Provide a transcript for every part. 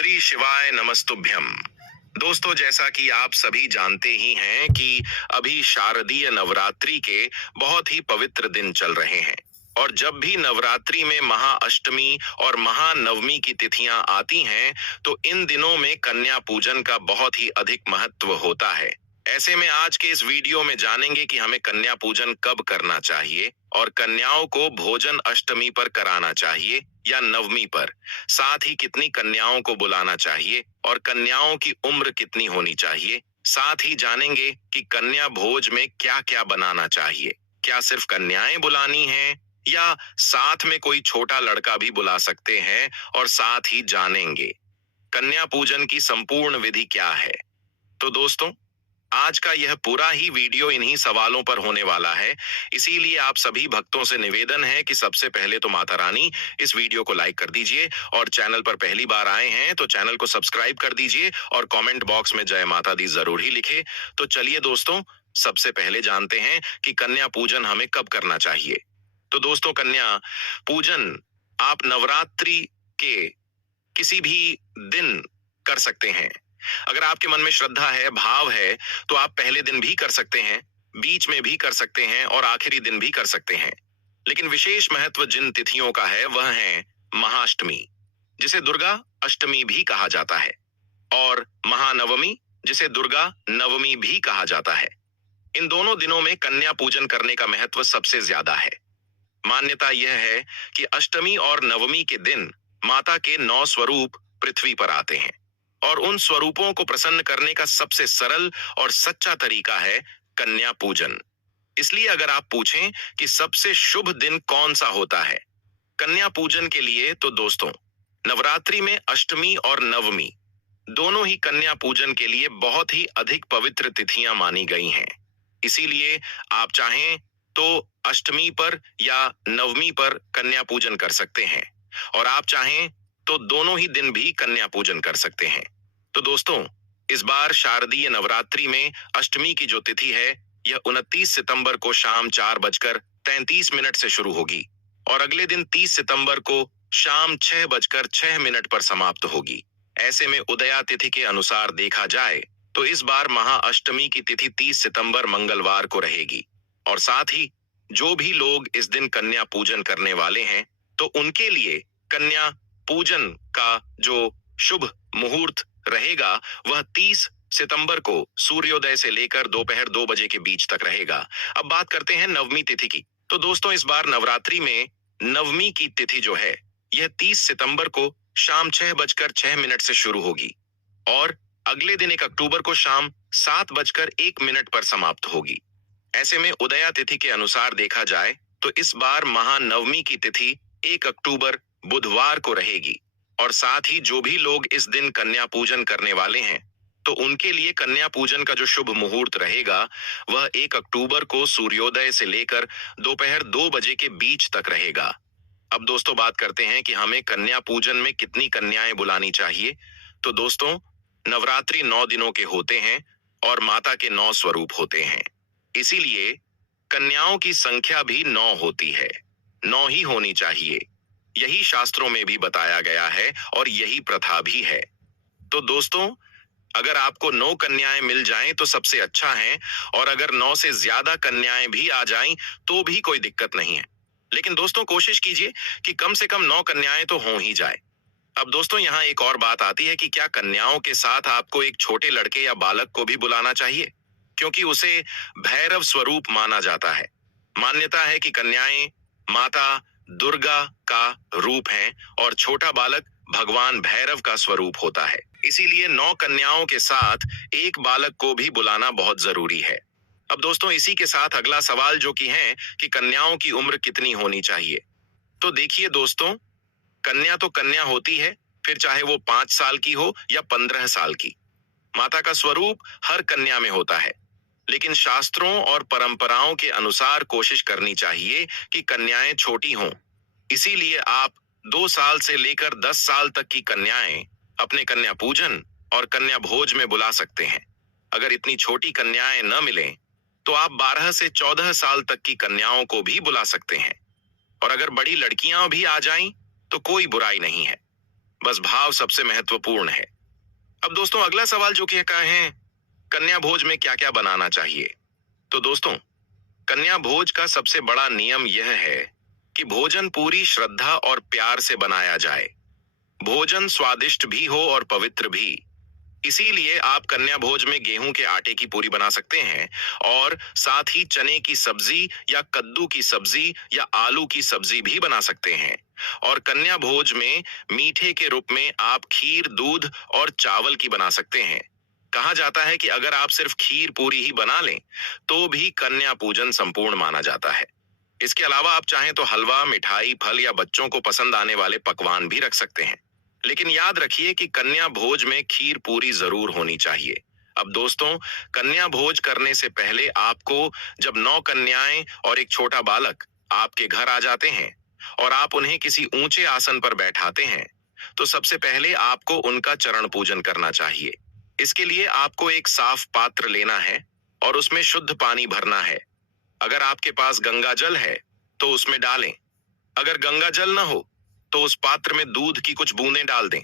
श्री शिवाय नमस्तुभ्यम। दोस्तों, जैसा कि आप सभी जानते ही हैं कि अभी शारदीय नवरात्रि के बहुत ही पवित्र दिन चल रहे हैं और जब भी नवरात्रि में महाअष्टमी और महानवमी की तिथियां आती हैं तो इन दिनों में कन्या पूजन का बहुत ही अधिक महत्व होता है। ऐसे में आज के इस वीडियो में जानेंगे कि हमें कन्या पूजन कब करना चाहिए और कन्याओं को भोजन अष्टमी पर कराना चाहिए या नवमी पर। साथ ही कितनी कन्याओं को बुलाना चाहिए और कन्याओं की उम्र कितनी होनी चाहिए। साथ ही जानेंगे कि कन्या भोज में क्या क्या बनाना चाहिए। क्या सिर्फ कन्याएं बुलानी हैं या साथ में कोई छोटा लड़का भी बुला सकते हैं, और साथ ही जानेंगे कन्या पूजन की संपूर्ण विधि क्या है। तो दोस्तों, आज का यह पूरा ही वीडियो इन्हीं सवालों पर होने वाला है। इसीलिए आप सभी भक्तों से निवेदन है कि सबसे पहले तो माता रानी इस वीडियो को लाइक कर दीजिए और चैनल पर पहली बार आए हैं तो चैनल को सब्सक्राइब कर दीजिए और कमेंट बॉक्स में जय माता दी जरूर ही लिखे। तो चलिए दोस्तों, सबसे पहले जानते हैं कि कन्या पूजन हमें कब करना चाहिए। तो दोस्तों, कन्या पूजन आप नवरात्रि के किसी भी दिन कर सकते हैं। अगर आपके मन में श्रद्धा है, भाव है, तो आप पहले दिन भी कर सकते हैं, बीच में भी कर सकते हैं और आखिरी दिन भी कर सकते हैं। लेकिन विशेष महत्व जिन तिथियों का है वह है महाअष्टमी, जिसे दुर्गा अष्टमी भी कहा जाता है, और महानवमी, जिसे दुर्गा नवमी भी कहा जाता है। इन दोनों दिनों में कन्या पूजन करने का महत्व सबसे ज्यादा है। मान्यता यह है कि अष्टमी और नवमी के दिन माता के 9 स्वरूप पृथ्वी पर आते हैं और उन स्वरूपों को प्रसन्न करने का सबसे सरल और सच्चा तरीका है कन्या पूजन। इसलिए अगर आप पूछें कि सबसे शुभ दिन कौन सा होता है कन्या पूजन के लिए, तो दोस्तों, नवरात्रि में अष्टमी और नवमी दोनों ही कन्या पूजन के लिए बहुत ही अधिक पवित्र तिथियां मानी गई हैं। इसीलिए आप चाहें तो अष्टमी पर या नवमी पर कन्या पूजन कर सकते हैं और आप चाहें तो दोनों ही दिन भी कन्या पूजन कर सकते हैं। तो दोस्तों, इस बार शारदीय नवरात्रि में अष्टमी की जो तिथि है यह 29 सितंबर को शाम 4:33 से शुरू होगी और अगले दिन 30 सितंबर को शाम 6:06 पर समाप्त होगी। ऐसे में उदया तिथि के अनुसार देखा जाए तो इस बार महाअष्टमी की तिथि 30 सितंबर मंगलवार को रहेगी और साथ ही जो भी लोग इस दिन कन्या पूजन करने वाले हैं तो उनके लिए कन्या पूजन का जो शुभ मुहूर्त रहेगा वह 30 सितंबर को सूर्योदय से लेकर दोपहर 2 बजे के बीच तक रहेगा। अब बात करते हैं नवमी तिथि की। तो दोस्तों, इस बार नवरात्रि में नवमी की तिथि जो है यह 30 सितंबर को शाम 6:06 से शुरू होगी और अगले दिन 1 अक्टूबर को शाम 7:01 पर समाप्त होगी। ऐसे में उदया तिथि के अनुसार देखा जाए तो इस बार महानवमी की तिथि 1 अक्टूबर बुधवार को रहेगी और साथ ही जो भी लोग इस दिन कन्या पूजन करने वाले हैं तो उनके लिए कन्या पूजन का जो शुभ मुहूर्त रहेगा वह 1 अक्टूबर को सूर्योदय से लेकर दोपहर 2 बजे के बीच तक रहेगा। अब दोस्तों, बात करते हैं कि हमें कन्या पूजन में कितनी कन्याएं बुलानी चाहिए। तो दोस्तों, नवरात्रि 9 दिनों के होते हैं और माता के 9 स्वरूप होते हैं। इसीलिए कन्याओं की संख्या भी 9 होती है, 9 ही होनी चाहिए। यही शास्त्रों में भी बताया गया है और यही प्रथा भी है। तो दोस्तों, अगर आपको 9 कन्याएं मिल जाएं तो सबसे अच्छा है, और अगर 9 से ज्यादा कन्याएं भी आ जाएं तो भी कोई दिक्कत नहीं है। लेकिन दोस्तों, कोशिश कीजिए कि कम से कम 9 कन्याएं तो हो ही जाए। अब दोस्तों, यहाँ एक और बात आती है कि क्या कन्याओं के साथ आपको एक छोटे लड़के या बालक को भी बुलाना चाहिए, क्योंकि उसे भैरव स्वरूप माना जाता है। मान्यता है कि कन्याएं माता दुर्गा का रूप हैं और छोटा बालक भगवान भैरव का स्वरूप होता है। इसीलिए 9 कन्याओं के साथ एक बालक को भी बुलाना बहुत जरूरी है। अब दोस्तों, इसी के साथ अगला सवाल जो कि है कि कन्याओं की उम्र कितनी होनी चाहिए। तो देखिए दोस्तों, कन्या तो कन्या होती है, फिर चाहे वो 5 साल की हो या 15 साल की। माता का स्वरूप हर कन्या में होता है, लेकिन शास्त्रों और परंपराओं के अनुसार कोशिश करनी चाहिए कि कन्याएं छोटी हों। इसीलिए आप 2 साल से लेकर 10 साल तक की कन्याएं अपने कन्या पूजन और कन्या भोज में बुला सकते हैं। अगर इतनी छोटी कन्याएं न मिलें तो आप 12 से 14 साल तक की कन्याओं को भी बुला सकते हैं, और अगर बड़ी लड़कियां भी आ जाएं तो कोई बुराई नहीं है। बस भाव सबसे महत्वपूर्ण है। अब दोस्तों अगला सवाल जो कि है, कन्या भोज में क्या क्या बनाना चाहिए। तो दोस्तों, कन्या भोज का सबसे बड़ा नियम यह है कि भोजन पूरी श्रद्धा और प्यार से बनाया जाए। भोजन स्वादिष्ट भी हो और पवित्र भी। इसीलिए आप कन्या भोज में गेहूं के आटे की पूरी बना सकते हैं और साथ ही चने की सब्जी या कद्दू की सब्जी या आलू की सब्जी भी बना सकते हैं। और कन्या भोज में मीठे के रूप में आप खीर, दूध और चावल की बना सकते हैं। कहा जाता है कि अगर आप सिर्फ खीर पूरी ही बना लें तो भी कन्या पूजन संपूर्ण माना जाता है। इसके अलावा आप चाहें तो हलवा, मिठाई, फल या बच्चों को पसंद आने वाले पकवान भी रख सकते हैं। लेकिन याद रखिए कि कन्या भोज में खीर पूरी जरूर होनी चाहिए। अब दोस्तों, कन्या भोज करने से पहले आपको, जब 9 कन्याएं और एक छोटा बालक आपके घर आ जाते हैं और आप उन्हें किसी ऊंचे आसन पर बैठाते हैं, तो सबसे पहले आपको उनका चरण पूजन करना चाहिए। इसके लिए आपको एक साफ पात्र लेना है और उसमें शुद्ध पानी भरना है। अगर आपके पास गंगा जल है तो उसमें डालें। अगर गंगा जल न हो तो उस पात्र में दूध की कुछ बूंदें डाल दें।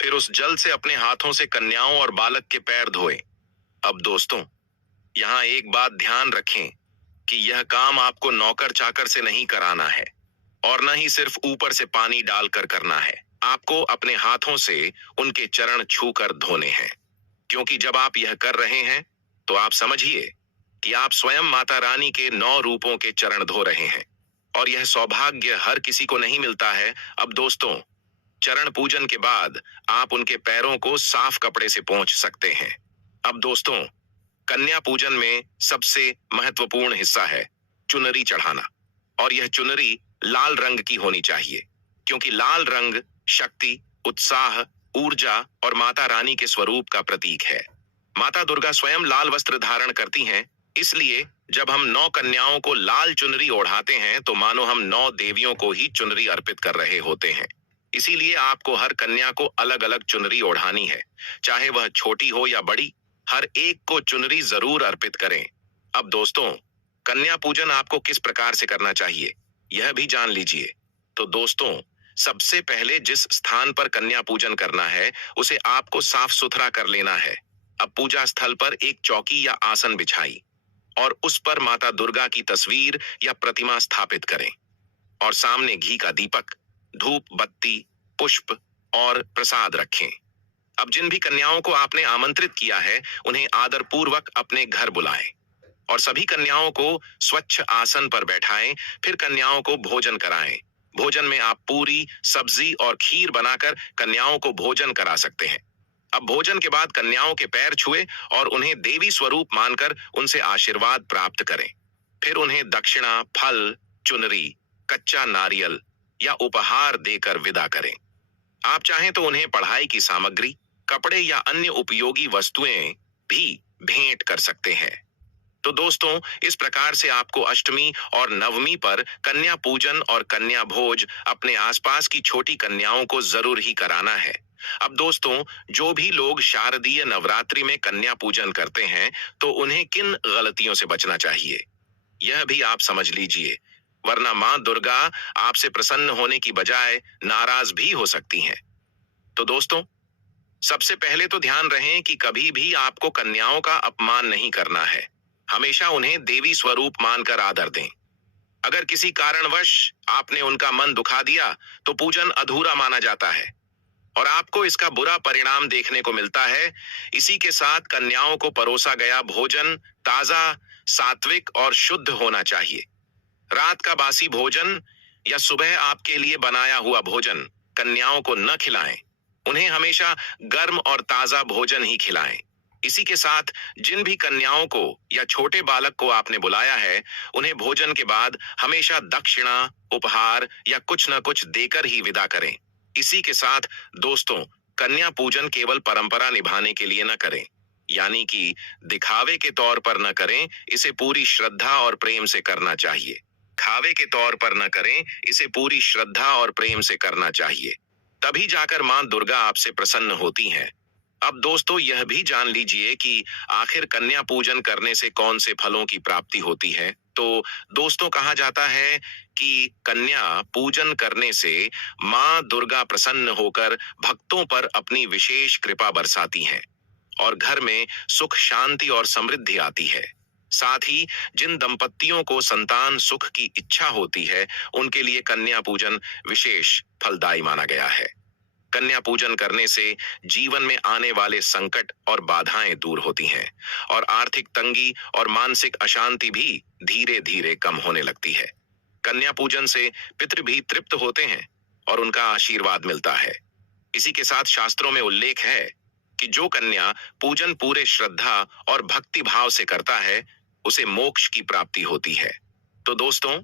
फिर उस जल से अपने हाथों से कन्याओं और बालक के पैर धोएं। अब दोस्तों, यहाँ एक बात ध्यान रखें कि यह काम आपको नौकर चाकर से नहीं कराना है और न ही सिर्फ ऊपर से पानी डालकर करना है। आपको अपने हाथों से उनके चरण छूकर धोने हैं। क्योंकि जब आप यह कर रहे हैं तो आप समझिए कि आप स्वयं माता रानी के 9 रूपों के चरण धो रहे हैं और यह सौभाग्य हर किसी को नहीं मिलता है। अब दोस्तों, चरण पूजन के बाद आप उनके पैरों को साफ कपड़े से पोंछ सकते हैं। अब दोस्तों, कन्या पूजन में सबसे महत्वपूर्ण हिस्सा है चुनरी चढ़ाना। और यह चुनरी लाल रंग की होनी चाहिए, क्योंकि लाल रंग शक्ति, उत्साह, ऊर्जा और माता रानी के स्वरूप का प्रतीक है। माता दुर्गा स्वयं लाल वस्त्र धारण करती हैं, इसलिए जब हम 9 कन्याओं को लाल चुनरी ओढ़ाते हैं तो मानो हम 9 देवियों को ही चुनरी अर्पित कर रहे होते हैं। इसीलिए आपको हर कन्या को अलग अलग चुनरी ओढ़ानी है, चाहे वह छोटी हो या बड़ी। हर एक को चुनरी जरूर अर्पित करें। अब दोस्तों, कन्या पूजन आपको किस प्रकार से करना चाहिए यह भी जान लीजिए। तो दोस्तों, सबसे पहले जिस स्थान पर कन्या पूजन करना है उसे आपको साफ सुथरा कर लेना है। अब पूजा स्थल पर एक चौकी या आसन बिछाई और उस पर माता दुर्गा की तस्वीर या प्रतिमा स्थापित करें और सामने घी का दीपक, धूप बत्ती, पुष्प और प्रसाद रखें। अब जिन भी कन्याओं को आपने आमंत्रित किया है उन्हें आदर पूर्वक अपने घर बुलाएं और सभी कन्याओं को स्वच्छ आसन पर बैठाएं। फिर कन्याओं को भोजन कराएं। भोजन में आप पूरी, सब्जी और खीर बनाकर कन्याओं को भोजन करा सकते हैं। अब भोजन के बाद कन्याओं के पैर छुए और उन्हें देवी स्वरूप मानकर उनसे आशीर्वाद प्राप्त करें। फिर उन्हें दक्षिणा, फल, चुनरी, कच्चा नारियल या उपहार देकर विदा करें। आप चाहें तो उन्हें पढ़ाई की सामग्री, कपड़े या अन्य उपयोगी वस्तुएं भी भेंट कर सकते हैं। तो दोस्तों, इस प्रकार से आपको अष्टमी और नवमी पर कन्या पूजन और कन्या भोज अपने आसपास की छोटी कन्याओं को जरूर ही कराना है। अब दोस्तों, जो भी लोग शारदीय नवरात्रि में कन्या पूजन करते हैं तो उन्हें किन गलतियों से बचना चाहिए यह भी आप समझ लीजिए, वरना मां दुर्गा आपसे प्रसन्न होने की बजाय नाराज भी हो सकती हैं। तो दोस्तों, सबसे पहले तो ध्यान रहे कि कभी भी आपको कन्याओं का अपमान नहीं करना है। हमेशा उन्हें देवी स्वरूप मानकर आदर दें। अगर किसी कारणवश आपने उनका मन दुखा दिया तो पूजन अधूरा माना जाता है और आपको इसका बुरा परिणाम देखने को मिलता है। इसी के साथ कन्याओं को परोसा गया भोजन ताजा, सात्विक और शुद्ध होना चाहिए। रात का बासी भोजन या सुबह आपके लिए बनाया हुआ भोजन कन्याओं को न खिलाएं। उन्हें हमेशा गर्म और ताजा भोजन ही खिलाएं। इसी के साथ जिन भी कन्याओं को या छोटे बालक को आपने बुलाया है उन्हें भोजन के बाद हमेशा दक्षिणा, उपहार या कुछ न कुछ देकर ही विदा करें। इसी के साथ दोस्तों, कन्या पूजन केवल परंपरा निभाने के लिए न करें, यानी कि दिखावे के तौर पर न करें। इसे पूरी श्रद्धा और प्रेम से करना चाहिए। खावे के तौर पर न करें, इसे पूरी श्रद्धा और प्रेम से करना चाहिए। तभी जाकर मां दुर्गा आपसे प्रसन्न होती हैं। अब दोस्तों, यह भी जान लीजिए कि आखिर कन्या पूजन करने से कौन से फलों की प्राप्ति होती है। तो दोस्तों, कहा जाता है कि कन्या पूजन करने से मां दुर्गा प्रसन्न होकर भक्तों पर अपनी विशेष कृपा बरसाती हैं और घर में सुख शांति और समृद्धि आती है। साथ ही जिन दंपतियों को संतान सुख की इच्छा होती है, उनके लिए कन्या पूजन विशेष फलदायी माना गया है। कन्या पूजन करने से जीवन में आने वाले संकट और बाधाएं दूर होती हैं और आर्थिक तंगी और मानसिक अशांति भी धीरे धीरे कम होने लगती है। कन्या पूजन से पितृ भी तृप्त होते हैं और उनका आशीर्वाद मिलता है। इसी के साथ शास्त्रों में उल्लेख है कि जो कन्या पूजन पूरे श्रद्धा और भक्ति भाव से करता है, उसे मोक्ष की प्राप्ति होती है। तो दोस्तों,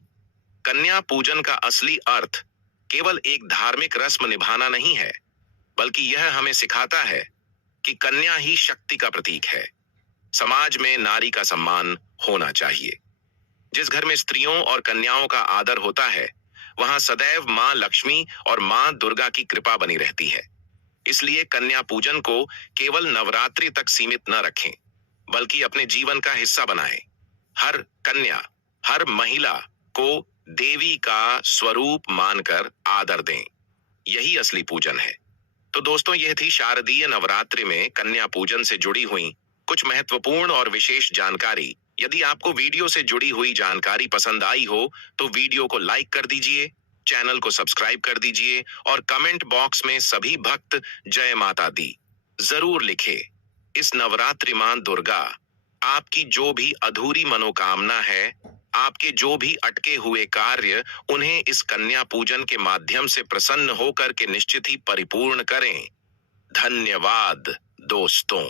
कन्या पूजन का असली अर्थ केवल एक धार्मिक रस्म निभाना नहीं है, बल्कि यह हमें सिखाता है कि कन्या ही शक्ति का प्रतीक है। समाज में नारी का सम्मान होना चाहिए। जिस घर में स्त्रियों और कन्याओं का आदर होता है, वहां सदैव मां लक्ष्मी और मां दुर्गा की कृपा बनी रहती है। इसलिए कन्या पूजन को केवल नवरात्रि तक सीमित न रखें, बल्कि अपने जीवन का हिस्सा बनाएं। हर कन्या, हर महिला को देवी का स्वरूप मानकर आदर दें। यही असली पूजन है। तो दोस्तों, यह थी शारदीय नवरात्रि में कन्या पूजन से जुड़ी हुई कुछ महत्वपूर्ण और विशेष जानकारी। यदि आपको वीडियो से जुड़ी हुई जानकारी पसंद आई हो तो वीडियो को लाइक कर दीजिए, चैनल को सब्सक्राइब कर दीजिए और कमेंट बॉक्स में सभी भक्त जय माता दी जरूर लिखे। इस नवरात्रि मां दुर्गा आपकी जो भी अधूरी मनोकामना है, आपके जो भी अटके हुए कार्य, उन्हें इस कन्या पूजन के माध्यम से प्रसन्न होकर के निश्चित ही परिपूर्ण करें। धन्यवाद दोस्तों।